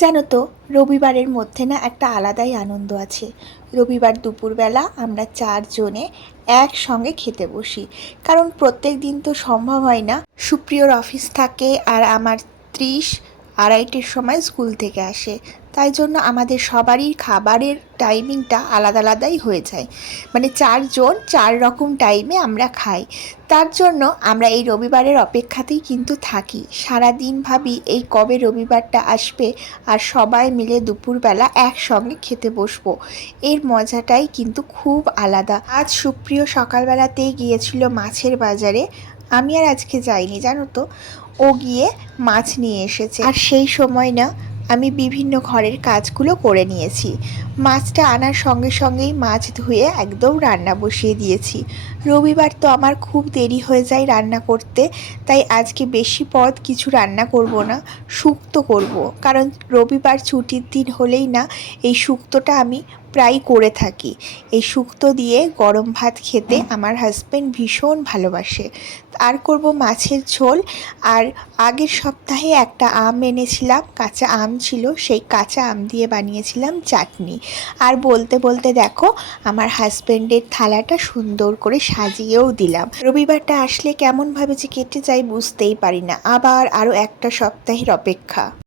জানো তো, রবিবারের মধ্যে না একটা আলাদাই আনন্দ আছে। রবিবার দুপুরবেলা আমরা চারজনে একসঙ্গে খেতে বসি। কারণ প্রত্যেক দিন তো সম্ভব হয় না। সুপ্রিয়র অফিস থাকে আর আমার ৩০-২:৩০-র সময় স্কুল থেকে আসে। তাই জন্য আমাদের সবারই খাবারের টাইমিংটা আলাদা আলাদাই হয়ে যায়। মানে চারজন চার রকম টাইমে আমরা খাই। তার জন্য আমরা এই রবিবারের অপেক্ষাতেই কিন্তু থাকি। সারাদিন ভাবি এই কবে রবিবারটা আসবে আর সবাই মিলে দুপুরবেলা একসঙ্গে খেতে বসবো। এর মজাটাই কিন্তু খুব আলাদা। আজ সুপ্রিয় সকালবেলাতেই গিয়েছিল মাছের বাজারে। আমি আর আজকে যাইনি, জানো তো। ও গিয়ে মাছ নিয়ে এসেছে, আর সেই সময় না আমি বিভিন্ন ঘরের কাজগুলো করে নিয়েছি। মাছটা আনার সঙ্গে সঙ্গেই মাছ ধুয়ে একদম রান্না বসিয়ে দিয়েছি। রবিবার তো আমার খুব দেরি হয়ে যায় রান্না করতে, তাই আজকে বেশি পদ কিছু রান্না করব না, শুক্তো করব। কারণ রবিবার ছুটির দিন হলেই না এই শুক্তোটা আমি প্রায় করে থাকি। এই শুক্তো দিয়ে গরম ভাত খেতে আমার হাজব্যান্ড ভীষণ ভালোবাসে। আর করব মাছের ঝোল। আর আগের সপ্তাহে একটা আম এনেছিলাম, কাঁচা আম ছিল, সেই কাঁচা আম দিয়ে বানিয়েছিলাম চাটনি। আর বলতে বলতে দেখো আমার হাজব্যান্ডের থালাটা সুন্দর করে সাজিয়েও দিলাম। রবিবারটা আসলে কেমনভাবে যে কেটে যায় বুঝতেই পারি না। আবার আরও একটা সপ্তাহের অপেক্ষা।